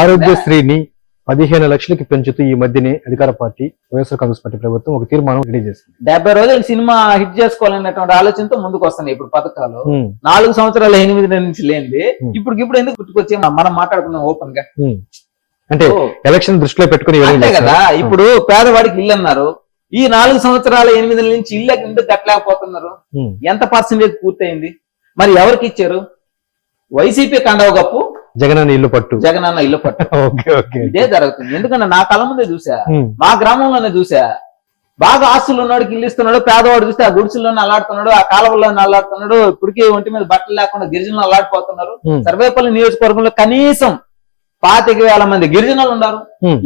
ఆరోగ్యశ్రీని పదిహేను లక్షలకి పెంచుతూ ఈ మధ్యనే అధికార పార్టీ వైఎస్ఆర్ కాంగ్రెస్ పార్టీ ప్రభుత్వం ఒక తీర్మానం రిలీజ్ చేసింది. డెబ్బై రోజులు సినిమా హిట్ చేసుకోవాలనేటువంటి ఆలోచనతో ముందుకు వస్తున్నాయి ఇప్పుడు పథకాలు. నాలుగు సంవత్సరాలు ఎనిమిది నుంచి లేనిది. ఇప్పుడు ఇప్పుడు ఎందుకు గుర్తుకొచ్చి మనం మాట్లాడుకున్నాం ఓపెన్గా. అంటే ఎలక్షన్ దృష్టిలో పెట్టుకుని అంతే కదా. ఇప్పుడు పేదవాడికి ఇల్లు అన్నారు. ఈ నాలుగు సంవత్సరాల ఎనిమిది నుంచి ఇల్లు ఎందుకు కట్టలేకపోతున్నారు? ఎంత పర్సెంటేజ్ పూర్తయింది? మరి ఎవరికి ఇచ్చారు? వైసీపీ కండవ గప్పు జగనన్న ఇల్లు పట్టు. జగనన్న ఇల్లు పట్టు. Okay okay. ఇదే జరుగుతుంది. ఎందుకంటే నా కళ్ళ ముందే చూసా. మా గ్రామంలోనే చూసా. బాగా ఆస్తులు ఉన్నవాడికి ఇల్లు ఇస్తున్నాడు పేదవాడు చూస్తే ఆ గుడిసెల్లోనే అల్లాడుతున్నాడు ఆ కాలువల్లోనే అల్లాడుతున్నాడు ఇప్పటికీ ఒంటి మీద బట్టలు లేకుండా గిరిజనులు అల్లాడిపోతున్నారు. సర్వేపల్లి నియోజకవర్గంలో కనీసం పాతిక వేల మంది గిరిజనులు ఉన్నారు.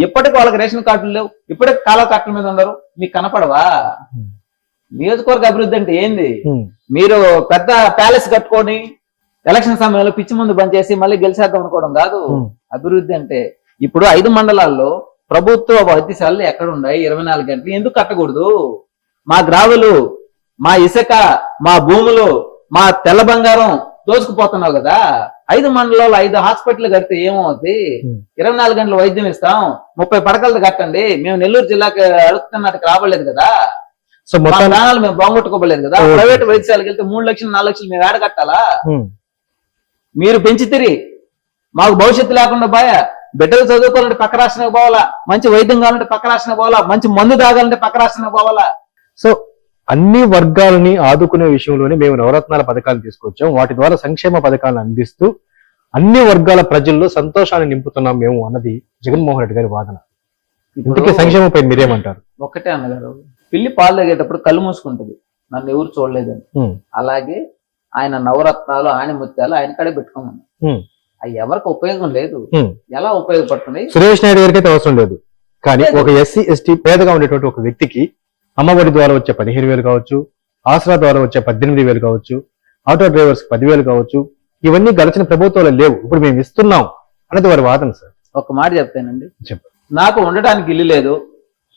ఇప్పటికి వాళ్ళకి రేషన్ కార్డులు లేవు. ఇప్పటికి కాలువ కట్టల మీద ఉన్నారు. మీకు కనపడవా. నియోజకవర్గ అభివృద్ధి అంటే ఏంది? మీరు పెద్ద ప్యాలెస్ కట్టుకొని ఎలక్షన్ సమయంలో పిచ్చి ముందు బంద్ చేసి మళ్ళీ గెలిచేద్దాం అనుకోవడం కాదు. అభివృద్ధి అంటే ఇప్పుడు ఐదు మండలాల్లో ప్రభుత్వ వైద్యశాలలు ఎక్కడ ఉన్నాయి? ఇరవై నాలుగు గంటలు. ఎందుకు కట్టకూడదు? మా గ్రావులు మా ఇసుక మా భూములు మా తెల్ల బంగారం దోసుకుపోతున్నావు కదా. ఐదు మండలాలు ఐదు హాస్పిటల్ కడితే ఏమవుతుంది. ఇరవై నాలుగు గంటలు వైద్యం ఇస్తాం. ముప్పై పడకలది కట్టండి. మేము నెల్లూరు జిల్లాకి అడుగుతున్నట్టుకు రావలేదు కదా. సో మా మొత్తం ప్రాణాలు మేము బాగొట్టుకోలేదు కదా. ప్రైవేట్ వైద్యశాలకు వెళ్తే మూడు లక్షలు నాలుగు లక్షలు మేము ఏడ కట్టాలా? మీరు పెంచితిరి మాకు భవిష్యత్తు లేకుండా బాయ బిడ్డలు చదువుకోవాలంటే పక్క రాష్ట్రానికి పోవాలా. మంచి వైద్యం కావాలంటే పక్క రాష్ట్రానికి పోవాలా. మంచి మందు తాగాలంటే పక్క రాష్ట్రానికి పోవాలా. సో అన్ని వర్గాలని ఆదుకునే విషయంలోనే మేము నవరత్నాల పథకాలు తీసుకొచ్చాం. వాటి ద్వారా సంక్షేమ పథకాలను అందిస్తూ అన్ని వర్గాల ప్రజల్లో సంతోషాన్ని నింపుతున్నాం మేము అన్నది జగన్మోహన్ రెడ్డి గారి వాదన. ఇందుకే సంక్షేమపై మీరేమంటారు? ఒక్కటే అన్నగారు. పిల్లి పాలు తాగేటప్పుడు కళ్ళు మూసుకుంటది. నన్ను ఎవరు చూడలేదని. అలాగే ఆయన నవరత్నాలు ఆయన ముత్యాలు ఆయన కడే పెట్టుకోమని. Hmm. అవి ఎవరికి ఉపయోగం లేదు. ఎలా ఉపయోగపడుతున్నాయి సురేష్ నాయుడు గారికి అయితే అవసరం లేదు. కానీ ఒక ఎస్సీ ఎస్టీ పేదగా ఉండేటువంటి ఒక వ్యక్తికి అమ్మఒడి ద్వారా వచ్చే పదిహేను వేలు కావచ్చు ఆసరా ద్వారా వచ్చే పద్దెనిమిది వేలు కావచ్చు ఆటో డ్రైవర్స్ పదివేలు కావచ్చు ఇవన్నీ గడిచిన ప్రభుత్వాలు లేవు. ఇప్పుడు మేము ఇస్తున్నాం అనేది వారి వాదన సార్. ఒక మాట చెప్తానండి. చెప్పు. నాకు ఉండటానికి ఇల్లు లేదు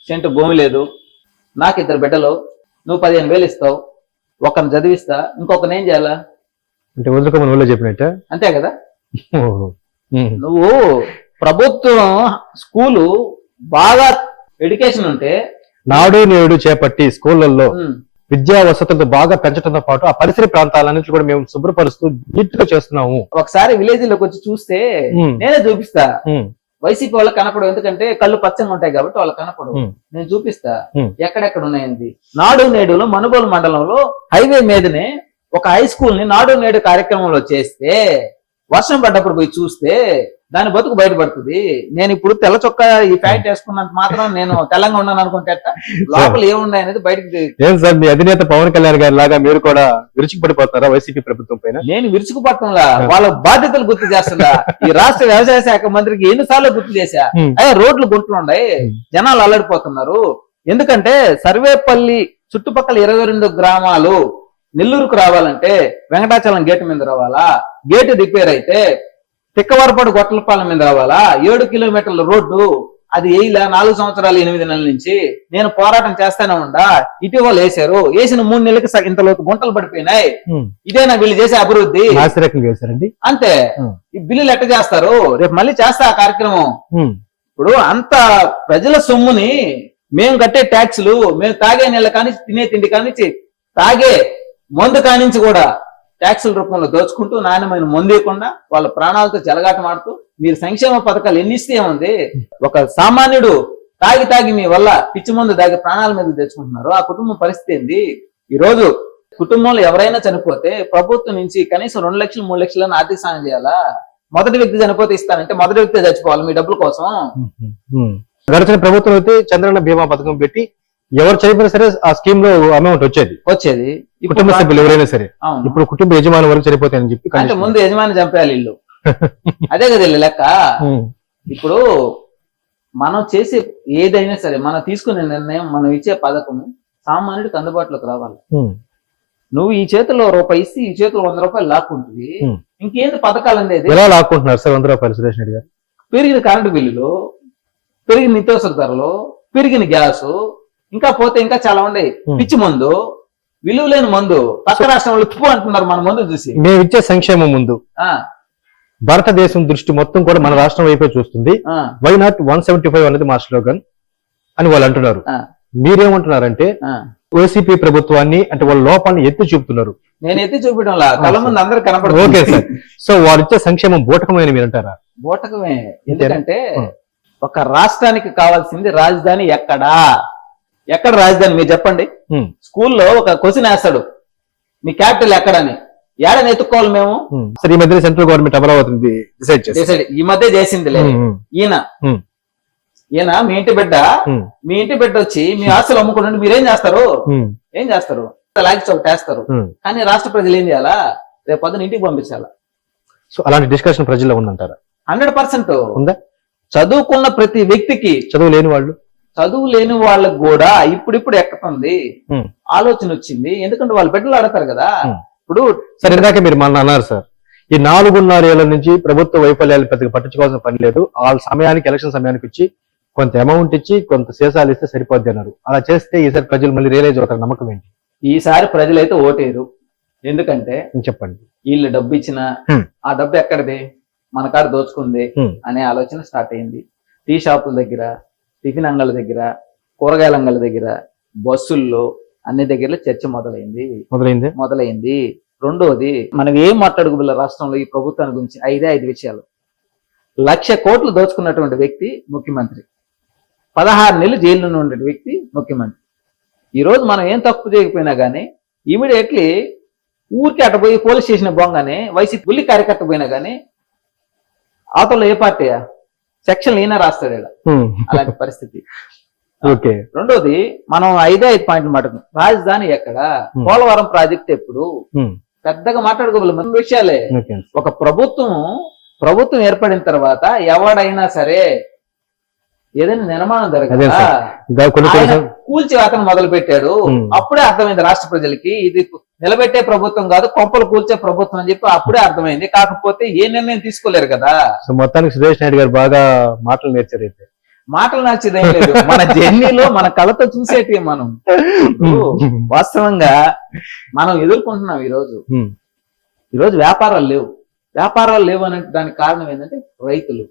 సెంటు భూమి లేదు నాకు ఇద్దరు బిడ్డలు నువ్వు పదిహేను వేలు ఇస్తావు ఒకరిని చదివిస్తా ఇంకొకరిని ఏం చేయాలా? అంటే వదులుకోమని ఊళ్ళో చెప్పినట్ట? అంతే కదా? నువ్వు ప్రభుత్వం స్కూలు బాగా ఎడ్యుకేషన్ ఉంటే నాడు నేడు చేపట్టి స్కూళ్ళల్లో విద్యా వసతులతో బాగా పెంచడంతో పాటు ఆ పరిసర ప్రాంతాలన్నింటినీ కూడా మేము శుభ్రపరుస్తూ నీట్గా చేస్తున్నాము. ఒకసారి విలేజ్లోకి వచ్చి చూస్తే నేనే చూపిస్తా. వైసీపీ వాళ్ళకి కనపడవు ఎందుకంటే కళ్ళు పచ్చగా ఉంటాయి కాబట్టి వాళ్ళకి కనపడవు. నేను చూపిస్తా. ఎక్కడెక్కడ ఉన్నాయండి నాడు నేడులో మనుగోలు మండలంలో హైవే మీదనే ఒక హై స్కూల్ని నాడు నేడు కార్యక్రమంలో చేస్తే వర్షం పడ్డప్పుడు పోయి చూస్తే దాని బతుకు బయటపడుతుంది. నేను ఇప్పుడు తెల్ల చొక్కా ఈ ప్యాంట్ వేసుకున్నంత మాత్రం నేను తెల్లంగా ఉన్నాను అనుకుంటే? లోపల ఏమున్నాయి అనేది బయటకు ఏం సార్ మీ అధినేత పవన్ కళ్యాణ్ గారి లాగా మీరు కూడా విరుచుకు పడిపోతారా వైసీపీ ప్రభుత్వం పైన? నేను విరుచుకుపట్టంలా. వాళ్ళ బాధ్యతలు గుర్తు చేస్తున్నా ఈ రాష్ట్ర వ్యవసాయ శాఖ మంత్రికి ఎన్నిసార్లు గుర్తు చేశా. అయ్యా రోడ్లు గుంటలు ఉన్నాయి. జనాలు అల్లడిపోతున్నారు. ఎందుకంటే సర్వేపల్లి చుట్టుపక్కల ఇరవై రెండు గ్రామాలు నెల్లూరుకు రావాలంటే వెంకటాచలం గేటు మీద రావాలా? గేటు రిపేర్ అయితే తిక్కవరపాడు గొట్టలపాలెం మీద రావాలా? ఏడు కిలోమీటర్ల రోడ్డు అది వేయలే నాలుగు సంవత్సరాలు ఎనిమిది నెలల నుంచి నేను పోరాటం చేస్తానే ఉండా. ఇటీవల వేశారు. వేసిన మూడు నెలలకి ఇంతలోకి గుంటలు పడిపోయినాయి. ఇదేనా వీళ్ళు చేసే అభివృద్ధి? చేశారండి. అంతే. ఈ బిల్లులు ఎట్ట చేస్తారు? రేపు మళ్ళీ చేస్తా ఆ కార్యక్రమం. ఇప్పుడు అంత ప్రజల సొమ్ముని మేము కట్టే ట్యాక్సులు మేము తాగే నీళ్ళ కానించి తినే తిండి కానించి తాగే మందు కానించి కూడా ట్యాక్సుల రూపంలో దోచుకుంటూ నాణ్యమైన మందు వాళ్ళ ప్రాణాలతో చెలగాటమాడుతూ మీరు సంక్షేమ పథకాలు ఎన్ని ఇస్తే ఉంది ఒక సామాన్యుడు తాగి తాగి మీ వల్ల పిచ్చి మందు దాగి ప్రాణాల మీద తెచ్చుకుంటున్నారు. ఆ కుటుంబం పరిస్థితి ఏంది? ఈ రోజు కుటుంబంలో ఎవరైనా చనిపోతే ప్రభుత్వం నుంచి కనీసం రెండు లక్షలు మూడు లక్షలను ఆర్థిక సాయం చేయాలా? మొదటి వ్యక్తి చనిపోతే ఇస్తానంటే మొదటి వ్యక్తి చచ్చిపోవాలి మీ డబ్బుల కోసం. గడిచిన ప్రభుత్వం అయితే చంద్రన్న బీమా పథకం పెట్టి ఎవరు చనిపోయినా సరే ఆ స్కీమ్లో అమౌంట్ వచ్చేది. వచ్చేది కుటుంబ సభ్యులు ఎవరైనా సరే. అవును. ఇప్పుడు కుటుంబ యజమాని వరకు చనిపోతాయని చెప్పి అంటే condition. ముందు యజమాని చంపేయాలి ఇల్లు. అదే కదా వీళ్ళ లెక్క. ఉమ్, ఇప్పుడు మనం చేసే ఏదైనా సరే మనం తీసుకునే నిర్ణయం మనం ఇచ్చే పథకం సామాన్యుడికి అందుబాటులోకి రావాలి. ఉమ్, నువ్వు ఈ చేతిలో రూపాయి ఇస్తే ఈ చేతిలో వంద రూపాయలు లాక్కుంటుంది. Hmm. ఇంకేంది పథకాలు అనేది ఎలా లాక్కుంటున్నారు సార్ వంద రూపాయలు సురేష్ రెడ్డి గారు? పెరిగిన కరెంటు బిల్లులు పెరిగిన నిత్యావసర ధరలు పెరిగిన గ్యాస్ ఇంకా పోతే ఇంకా చాలా ఉన్నాయి. పిచ్చి మందు విలువ లేని మందు పక్క రాష్ట్రం వాళ్ళు ఉప్పు అంటున్నారు మన మందు చూసి. మేము ఇచ్చే సంక్షేమం ముందు. భారతదేశం దృష్టి మొత్తం కూడా మన రాష్ట్రం వైపే చూస్తుంది. Why not one seventy five అనేది మా స్లోగన్ అని వాళ్ళు అంటున్నారు. మీరేమంటున్నారంటే. ఓసీపీ ప్రభుత్వాన్ని అంటే వాళ్ళ లోపాన్ని ఎత్తి చూపుతున్నారు. నేను ఎత్తి చూపించడంలా? కళ్ళ ముందు అందరు ఓకే కనపడుతుంది సార్ సో వాళ్ళు ఇచ్చే సంక్షేమం బూటకమైన మీరు అంటారా? బూటకమే. ఎందుకంటే. ఒక రాష్ట్రానికి కావాల్సింది రాజధాని ఎక్కడా? ఎక్కడ రాజధాని? మీరు చెప్పండి. స్కూల్లో ఒక క్వశ్చన్ వేస్తాడు. మీ క్యాపిటల్ ఎక్కడని. ఏడని ఎత్తుకోవాలి మేము? సార్ ఈ మధ్య సెంట్రల్ గవర్నమెంట్ అమరావతిని డిసైడ్ చేసింది Decide. ఈ మధ్య చేసిందిలే. ఈయన. ఈయన మీ ఇంటి బిడ్డ. మీ ఇంటి బిడ్డ వచ్చి మీ ఆస్తులు అమ్ముకుంటుంటే మీరేం చేస్తారు? ఏం చేస్తారు? లాగి ఒకటి వేస్తారు. కానీ రాష్ట్ర ప్రజలు ఏం చేయాలా? రేపు పొద్దున ఇంటికి పంపించాలా? సో అలాంటి డిస్కషన్ ప్రజల్లో ఉందంటారా? Hundred percent. ఉందా? చదువుకున్న ప్రతి వ్యక్తికి చదువు లేని వాళ్ళు? చదువు లేని వాళ్ళకు కూడా ఇప్పుడిప్పుడు ఎక్కుతుంది. ఆలోచన వచ్చింది. ఎందుకంటే వాళ్ళు బిడ్డలు ఆడతారు కదా. ఇప్పుడు సార్ ఇందాక మీరు మన అన్నారు సార్. ఈ నాలుగున్నర ఏళ్ళ నుంచి ప్రభుత్వ వైఫల్యాలు పెద్దగా పట్టించుకోవాల్సిన పని లేదు. వాళ్ళ సమయానికి ఎలక్షన్ సమయానికి ఇచ్చి కొంత అమౌంట్ ఇచ్చి కొంత శేషాలు ఇస్తే సరిపోద్ది అన్నారు. అలా చేస్తే ఈసారి ప్రజలు మళ్ళీ రియలైజ్ అవుతారు. నమ్మకం ఏంటి? ఈసారి ప్రజలైతే ఓటేరు ఎందుకంటే చెప్పండి. వీళ్ళు డబ్బు ఇచ్చిన. ఆ డబ్బు ఎక్కడిది? మన కాడ దోచుకుంది. అనే ఆలోచన స్టార్ట్ అయింది. టీ షాపుల దగ్గర టిఫిన్ అంగళ్ళ దగ్గర కూరగాయల అంగళ్ళ దగ్గర బస్సుల్లో అన్ని దగ్గర చర్చ మొదలైంది. మొదలైంది? మొదలైంది. రెండోది మనం ఏం మాట్లాడుకోగల రాష్ట్రంలో ఈ ప్రభుత్వాన్ని గురించి ఐదే ఐదు విషయాలు. లక్ష కోట్లు దోచుకున్నటువంటి వ్యక్తి ముఖ్యమంత్రి. పదహారు నెలలు జైల్లో ఉండే వ్యక్తి ముఖ్యమంత్రి. ఈ రోజు మనం ఏం తప్పు చేయకపోయినా కానీ ఇమీడియట్లీ ఊరికి అటు పోయి పోలీస్ స్టేషన్ పోగానే వైసీపీ గుల్లి కార్యకర్త పోయినా కానీ అవతల ఏ పార్టీయా సెక్షన్ ఈయన రాస్తాడు. హ్మ్. అలాంటి పరిస్థితి ఓకే రెండోది మనం ఐదే ఐదు పాయింట్లు మాట్లాడుకున్నాం రాజధాని ఎక్కడ. పోలవరం ప్రాజెక్ట్ ఎప్పుడు. పెద్దగా మాట్లాడుకోవాలి మన విషయాలే ఒక ప్రభుత్వం ప్రభుత్వం ఏర్పడిన తర్వాత ఎవడైనా సరే ఏదైనా నిర్మాణం జరగదా కూల్చి అతను మొదలు పెట్టాడు. అప్పుడే అర్థమైంది రాష్ట్ర ప్రజలకి ఇది నిలబెట్టే ప్రభుత్వం కాదు కొంపలు కూల్చే ప్రభుత్వం అని చెప్పి అప్పుడే అర్థమైంది. కాకపోతే ఏ నిర్ణయం తీసుకోలేరు కదా. సో మొత్తానికి సురేష్ నాయుడు గారు బాగా మాటలు నేర్చారు అయితే. మాటలు నచ్చేదేం లేదు. మన జర్నీలో మన కళతో చూసేటి మనం. వాస్తవంగా మనం ఎదుర్కొంటున్నాం ఈ రోజు హ్మ్. ఈ రోజు వ్యాపారాలు లేవు. వ్యాపారాలు లేవు అనే దానికి కారణం ఏంటంటే రైతులు.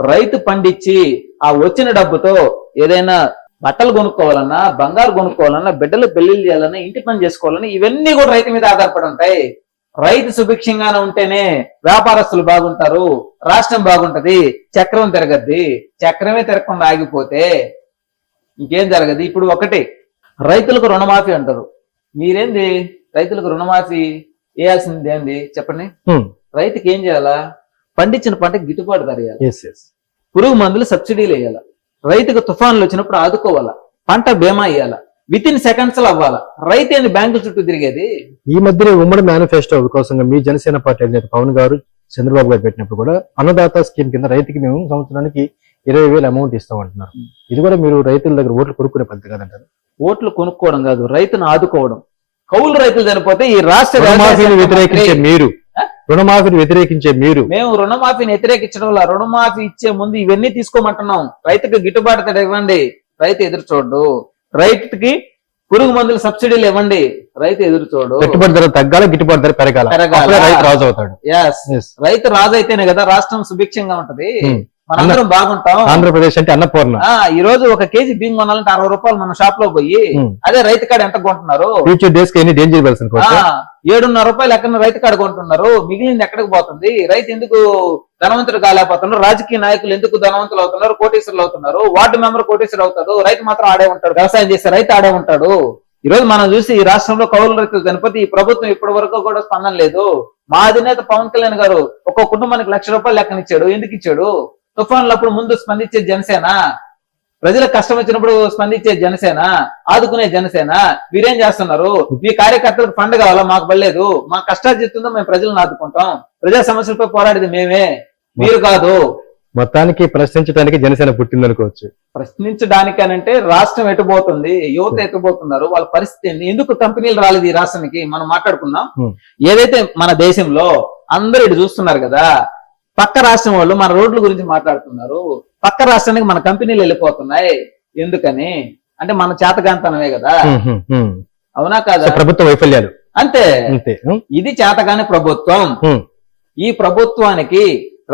రైతు పండించి ఆ వచ్చిన డబ్బుతో ఏదైనా బట్టలు కొనుక్కోవాలన్నా బంగారు కొనుక్కోవాలన్నా బిడ్డలు పెళ్ళిళ్ళు చేయాలన్నా ఇంటి పని చేసుకోవాలన్నా ఇవన్నీ కూడా రైతు మీద ఆధారపడి ఉంటాయి. రైతు సుభిక్షంగానే ఉంటేనే వ్యాపారస్తులు బాగుంటారు రాష్ట్రం బాగుంటది చక్రం తిరగద్ది చక్రమే తిరగకుండా ఆగిపోతే ఇంకేం జరగదు. ఇప్పుడు ఒకటి రైతులకు రుణమాఫీ అంటారు. మీరేంది? రైతులకు రుణమాఫీ వేయాల్సింది ఏంది? చెప్పండి. రైతుకి ఏం చేయాలా? పండించిన పంట గిట్టుబాటు ధర పురుగు మందులు సబ్సిడీలు వేయాలా. రైతుకు తుఫాన్లు వచ్చినప్పుడు ఆదుకోవాలా? పంట బీమా ఇవ్వాలా విత్ ఇన్ సెకండ్స్లో అవ్వాలా? రైతు ఏంది బ్యాంకుల చుట్టూ తిరిగేది? ఈ మధ్యనే ఉమ్మడి మేనిఫెస్టో కోసంగా మీ జనసేన పార్టీ అధినేత పవన్ గారు చంద్రబాబు గారు పెట్టినప్పుడు కూడా అన్నదాత స్కీమ్ కింద రైతుకి మేము సంవత్సరానికి ఇరవై వేలు అమౌంట్ ఇస్తాం అంటున్నారు ఇది కూడా మీరు రైతుల దగ్గర ఓట్లు కొనుక్కునే పద్ధతి కదంటారు? ఓట్లు కొనుక్కోవడం కాదు రైతును ఆదుకోవడం. కౌలు రైతులు చనిపోతే ఈ రాష్ట్ర మీరు? రుణమాఫీని వ్యతిరేకించే మీరు. మేము రుణమాఫీని వ్యతిరేకించడం వల్ల రుణమాఫీ ఇచ్చే ముందు ఇవన్నీ తీసుకోమంటున్నాం. రైతుకి గిట్టుబాటు ధర ఇవ్వండి. రైతు ఎదురు చూడు. రైతుకి పురుగు మందులు సబ్సిడీలు ఇవ్వండి. రైతు ఎదురు చూడు. పెట్టుబడి ధర తగ్గాల? గిట్టుబాటు ధర పెరగాల? రైతు రాజు అవుతాడు. Yes. Yes. రైతు రాజు అయితేనే కదా రాష్ట్రం సుభిక్షంగా ఉంటది. Hmm. మనందరం బాగుంటాం. ఆంధ్రప్రదేశ్ అంటే అన్నపూర్ణ. ఈ రోజు ఒక కేజీ బియ్యం కొనాలంటే అరవై రూపాయలు మన షాప్లో పోయి. అదే రైతు కాడ ఎంత కొంటున్నారు? ఫ్యూచర్ డేస్కి ఎన్ని డేంజర్ ఏడున్నర రూపాయలు ఎక్కడ రైతు కాడ కొంటున్నారు. మిగిలింది ఎక్కడికి పోతుంది? రైతు ఎందుకు ధనవంతుడు కాలేకపోతున్నారు? రాజకీయ నాయకులు ఎందుకు ధనవంతులు అవుతున్నారు? కోటీశ్వరులు అవుతున్నారు? వార్డు మెంబర్ కోటీశ్వరులు అవుతాడు రైతు మాత్రం ఆడే ఉంటాడు. వ్యవసాయం చేసే రైతు ఆడే ఉంటాడు. ఈ రోజు మనం చూసి ఈ రాష్ట్రంలో కౌలు రైతు గణపతి ఈ ప్రభుత్వం ఇప్పటి వరకు కూడా స్పందన లేదు. మా అధినేత పవన్ కళ్యాణ్ గారు ఒక్కో కుటుంబానికి లక్ష రూపాయలు లెక్కనిచ్చాడు. ఎందుకు ఇచ్చాడు? తుఫాన్లప్పుడు ముందు స్పందించే జనసేన ప్రజలకు కష్టం వచ్చినప్పుడు స్పందించే జనసేన ఆదుకునే జనసేన మీరేం చేస్తున్నారు? మీ కార్యకర్తలకు ఫండ్ కావాలా? మాకు పడలేదు. మా కష్టాలు చెప్తుందో మేము ప్రజలను ఆదుకుంటాం. ప్రజా సమస్యలపై పోరాడేది మేమే. మీరు కాదు. మొత్తానికి ప్రశ్నించడానికి జనసేన పుట్టింది అనుకోవచ్చు ప్రశ్నించడానికనంటే రాష్ట్రం ఎటుపోతుంది యువత ఎటుపోతున్నారు వాళ్ళ పరిస్థితి ఎందుకు కంపెనీలు రాలేదు ఈ రాష్ట్రానికి? మనం మాట్లాడుకుందాం. Hmm. ఏదైతే మన దేశంలో అందరూ ఇటు చూస్తున్నారు కదా పక్క రాష్ట్రం వాళ్ళు మన రోడ్ల గురించి మాట్లాడుతున్నారు. పక్క రాష్ట్రానికి మన కంపెనీలు వెళ్ళిపోతున్నాయి. ఎందుకని? అంటే మన చేతగాంతనమే కదా. అవునా కాదా? ప్రభుత్వ వైఫల్యాలు. అంతే. ఇది చేతగాని ప్రభుత్వం. ఈ ప్రభుత్వానికి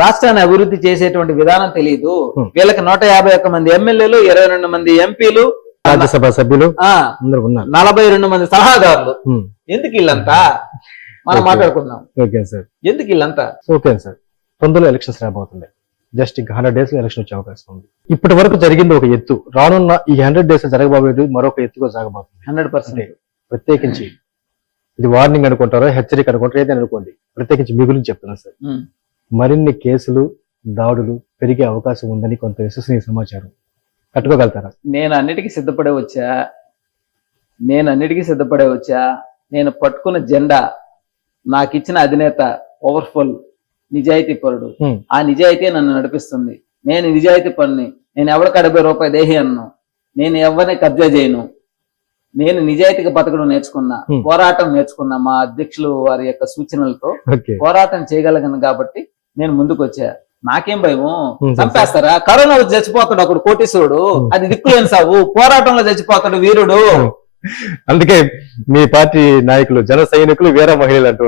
రాష్ట్రాన్ని అభివృద్ధి చేసేటువంటి విధానం తెలియదు. వీళ్ళకి నూట యాభై ఒక్క మంది ఎమ్మెల్యేలు ఇరవై రెండు మంది ఎంపీలు రాజ్యసభ సభ్యులు నలభై రెండు మంది సలహాదారులు. ఎందుకు ఇల్లంతా మనం. మాట్లాడుకుందాం. Okay sir. ఎందుకు ఇల్లంతా ఓకే సార్. తొందరలో ఎలక్షన్స్ రాబోతున్నాయి. జస్ట్ ఇంకా హండ్రెడ్ డేస్లో ఎలక్షన్ వచ్చే అవకాశం ఉంది. ఇప్పటి వరకు జరిగింది ఒక ఎత్తు. రానున్న ఈ హండ్రెడ్ డేస్ జరగబోయేది మరొక ఎత్తుగా సాగబోతుంది. హండ్రెడ్ పర్సెంట్ ప్రత్యేకించి ఇది వార్నింగ్ అనుకుంటారో హెచ్చరిక అనుకుంటారో ఏదైనా అనుకోండి. ప్రత్యేకించి మీ గురించి చెప్తున్నాను సార్. మరిన్ని కేసులు దాడులు పెరిగే అవకాశం ఉందని కొంత విశ్వసనీయ సమాచారం కట్టుకోగలుగుతారా నేను అన్నిటికీ సిద్ధపడే వచ్చా. నేను అన్నిటికీ సిద్ధపడే వచ్చా. నేను పట్టుకున్న జెండా నాకు ఇచ్చిన అధినేత పవర్ఫుల్ నిజాయితీ పరుడు. ఆ నిజాయితీ నన్ను నడిపిస్తుంది. నేను నిజాయితీ పరుని. నేను ఎవరికి డెబ్బై రూపాయి దేహి అన్ను. నేను ఎవరిని కబ్జా చేయను. నేను నిజాయితీగా బతకడం నేర్చుకున్నా. పోరాటం నేర్చుకున్నా మా అధ్యక్షులు వారి యొక్క సూచనలతో. పోరాటం చేయగలిగాను కాబట్టి నేను ముందుకు వచ్చా నాకేం భయము? Hmm, చంపేస్తారా? కరోనా చచ్చిపోతాడు ఒకడు కోటీశ్వరుడు. అది దిక్కులేని సావు. పోరాటంలో చచ్చిపోతాడు వీరుడు. అందుకే మీ పార్టీ నాయకులు జన సైనికులు వీర మహిళలు అంటూ.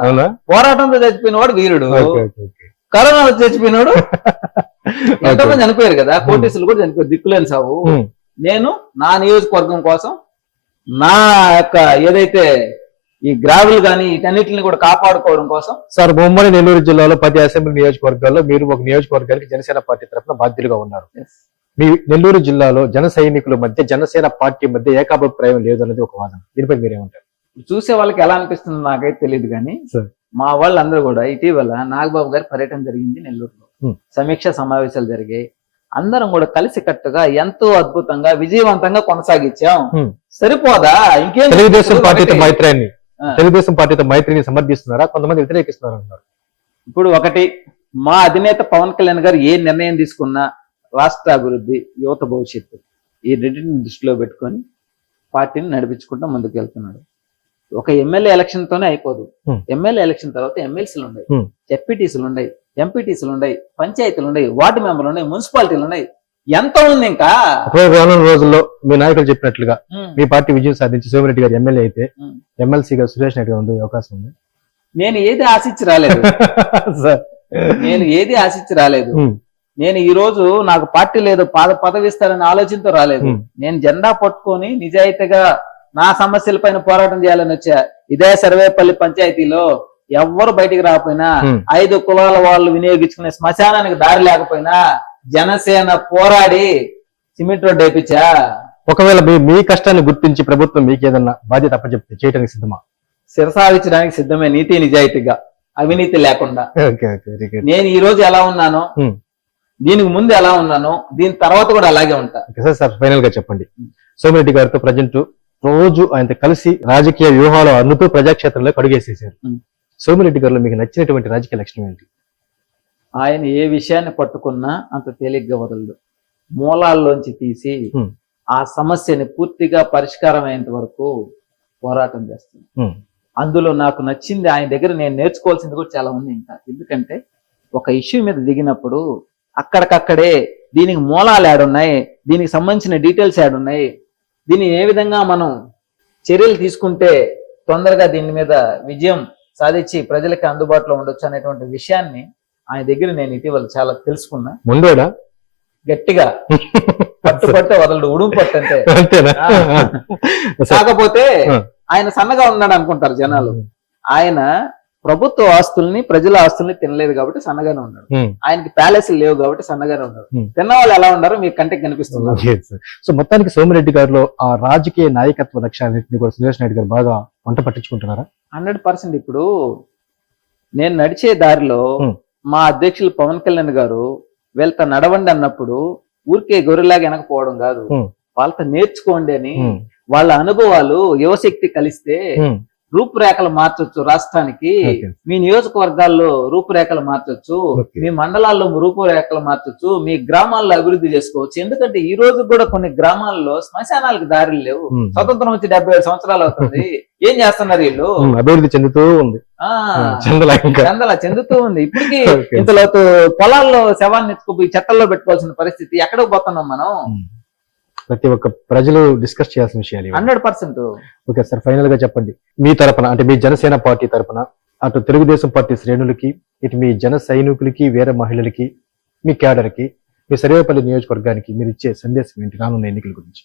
అవునా? పోరాటంలో చచ్చిపోయిన వాడు వీరుడు. కరోనా చచ్చిపోయినాడు. ఎంతో ఓకే. మంది చనిపోయారు కదా కోటీసులు కూడా చనిపోయారు దిక్కులేని సావు. నేను నా నియోజకవర్గం కోసం నా యొక్క ఏదైతే ఈ గ్రావెల్ గాని వీటన్నిటిని కూడా కాపాడుకోవడం కోసం సార్ ఉమ్మడి నెల్లూరు జిల్లాలో పది అసెంబ్లీ నియోజకవర్గాల్లో మీరు ఒక నియోజకవర్గానికి జనసేన పార్టీ తరఫున బాధ్యులుగా ఉన్నారు. మీ నెల్లూరు జిల్లాలో జన సైనికుల మధ్య జనసేన పార్టీ మధ్య ఏకాభిప్రాయం లేదు అనేది ఒక వాదన. దీనిపై మీరేమంటారు? చూసే వాళ్ళకి ఎలా అనిపిస్తుందో నాకైతే తెలియదు కానీ. మా వాళ్ళందరూ కూడా ఇటీవల నాగబాబు గారి పర్యటన జరిగింది నెల్లూరులో. Hmm. సమీక్ష సమావేశాలు జరిగాయి. అందరం కూడా కలిసి కట్టుగా ఎంతో అద్భుతంగా విజయవంతంగా కొనసాగించాం. Hmm. సరిపోదా? ఇంకేం తెలుగుదేశం ఒకటి- మైత్రాన్ని. తెలుగుదేశం పార్టీతో మైత్రిని సమర్థిస్తున్నారా? కొంతమంది వ్యతిరేకిస్తున్నారు అంటున్నారు. ఇప్పుడు ఒకటి మా అధినేత పవన్ కళ్యాణ్ గారు ఏ నిర్ణయం తీసుకున్నా రాష్ట్ర అభివృద్ధి యువత భవిష్యత్తు ఈ రెండింటిని దృష్టిలో పెట్టుకొని పార్టీని నడిపించుకుంటూ ముందుకు వెళ్తున్నాడు ఒక ఎమ్మెల్యే ఎలక్షన్ తోనే అయిపోదు. ఎమ్మెల్యే ఎలక్షన్ తర్వాత ఎమ్మెల్సీలు ఉన్నాయి. ఎఫ్పిటీసీలు ఉన్నాయి ఎంపీటీసీలు ఉన్నాయి పంచాయతీలు ఉన్నాయి వార్డు మెంబర్లు ఉన్నాయి మున్సిపాలిటీలు ఉన్నాయి ఎంత ఉంది ఇంకా రానున్న రోజుల్లో మీ నాయకులు చెప్పినట్లుగా. మీ పార్టీ విజయం సాధించి సోమిరెడ్డి గారు ఎమ్మెల్యే అయితే. ఎమ్మెల్సీగా సురేష్ నాయుడు గారు ఉండే అవకాశం ఉంది నేను ఏది ఆశించి రాలేదు సార్ నేను ఏది ఆశించి రాలేదు. నేను ఈ రోజు నాకు పార్టీ లేదు పాద పదవి ఇస్తారనే ఆలోచనతో రాలేదు. నేను జెండా పట్టుకొని నిజాయితీగా నా సమస్యల పైన పోరాటం చేయాలని వచ్చా ఇదే సర్వేపల్లి పంచాయతీలో ఎవ్వరు బయటికి రాకపోయినా. ఐదు కులాల వాళ్ళు వినియోగించుకునే శ్మశానానికి దారి లేకపోయినా జనసేన పోరాడి సిమెంట్ రోడ్ వేయించా ఒకవేళ మీ మీ కష్టాన్ని గుర్తించి ప్రభుత్వం మీకు ఏదన్నా బాధ్యత అప్పచెప్తే చేయడానికి సిద్ధమా? శిరసావించడానికి సిద్ధమే నీతి నిజాయితీగా అవినీతి లేకుండా. Okay okay very good. నేను ఈ రోజు ఎలా ఉన్నాను. దీనికి ముందు ఎలా ఉన్నాను దీని తర్వాత కూడా అలాగే ఉంటా. ఓకే సార్ సార్ ఫైనల్గా చెప్పండి. సోమిరెడ్డి గారితో ప్రజెంట్ రోజు ఆయనతో కలిసి రాజకీయ వ్యూహాలు అన్నుతూ ప్రజాక్షేత్రంలో కడుగేసేసారు. సోమిరెడ్డి గారిలో మీకు నచ్చినటువంటి రాజకీయ లక్షణం ఏంటి? ఆయన ఏ విషయాన్ని పట్టుకున్నా అంత తేలిగ్గా వదలడు మూలాల్లోంచి తీసి. ఆ సమస్యని పూర్తిగా పరిష్కారం అయ్యేంత వరకు పోరాటం చేస్తుంది. అందులో నాకు నచ్చింది ఆయన దగ్గర నేను నేర్చుకోవాల్సింది కూడా చాలా ఉంది ఇంకా ఎందుకంటే ఒక ఇష్యూ మీద దిగినప్పుడు అక్కడికక్కడే దీనికి మూలాలు ఏడున్నాయి దీనికి సంబంధించిన డీటెయిల్స్ ఏడున్నాయి దీన్ని ఏ విధంగా మనం చర్యలు తీసుకుంటే తొందరగా దీని మీద విజయం సాధించి ప్రజలకి అందుబాటులో ఉండొచ్చు అనేటువంటి విషయాన్ని ఆయన దగ్గర నేను ఇటీవల చాలా తెలుసుకున్నా. ముండోడా? గట్టిగా. పట్టుబట్టే వదలడు ఉడుము పట్టు అంతే కాకపోతే. ఆయన సన్నగా ఉన్నాడు అనుకుంటారు జనాలు. ఆయన ప్రభుత్వ ఆస్తుల్ని ప్రజల ఆస్తుల్ని తినలేదు కాబట్టి సన్నగానే ఉన్నాడు. ఆయనకి ప్యాలెస్లు లేవు కాబట్టి సన్నగానే ఉన్నాడు. తిన్న వాళ్ళు ఎలా ఉన్నారో మీకు ఓకే సార్. సో మొత్తానికి సోమిరెడ్డి గారిలో ఆ రాజకీయ నాయకత్వ లక్ష్యాలన్నింటినీ కూడా సురేష్ నాయుడు గారు బాగా వంట పట్టించుకుంటున్నారా? హండ్రెడ్ పర్సెంట్ ఇప్పుడు నేను నడిచే దారిలో. మా అధ్యక్షులు పవన్ కళ్యాణ్ గారు వెళ్తా నడవండి అన్నప్పుడు ఊరికే గొర్రెలాగా వెనకపోవడం కాదు. వాళ్ళతో నేర్చుకోండి అని. వాళ్ళ అనుభవాలు యువశక్తి కలిస్తే. రూపురేఖలు మార్చొచ్చు రాష్ట్రానికి. మీ నియోజకవర్గాల్లో రూపురేఖలు మార్చొచ్చు. మీ మండలాల్లో రూపురేఖలు మార్చొచ్చు. మీ గ్రామాల్లో అభివృద్ధి చేసుకోవచ్చు. ఎందుకంటే ఈ రోజు కూడా కొన్ని గ్రామాల్లో శ్మశానాలకు దారులు లేవు. స్వతంత్రం వచ్చి డెబ్బై ఏడు సంవత్సరాలు అవుతుంది. ఏం చేస్తున్నారు వీళ్ళు. అభివృద్ధి చెందుతూ ఉంది. ఆ. చందలా చెందుతూ ఉంది. ఇప్పటికి. ఇంతలోతు పొలాల్లో శవాన్ని ఎత్తుకుపోయి చెత్తల్లో పెట్టుకోవాల్సిన పరిస్థితి ఎక్కడికి పోతున్నాం మనం. ప్రతి ఒక్క ప్రజలు డిస్కస్ చేయాల్సిన విషయాలు. Hundred percent. ఓకే సార్ ఫైనల్గా చెప్పండి. మీ తరపున అంటే మీ జనసేన పార్టీ తరపున అటు తెలుగుదేశం పార్టీ శ్రేణులకి ఇటు మీ జన సైనికులకి వేరే మహిళలకి మీ కేడర్కి మీ సర్వేపల్లి నియోజకవర్గానికి మీరు ఇచ్చే సందేశం ఏంటి? రానున్న ఎన్నికల గురించి.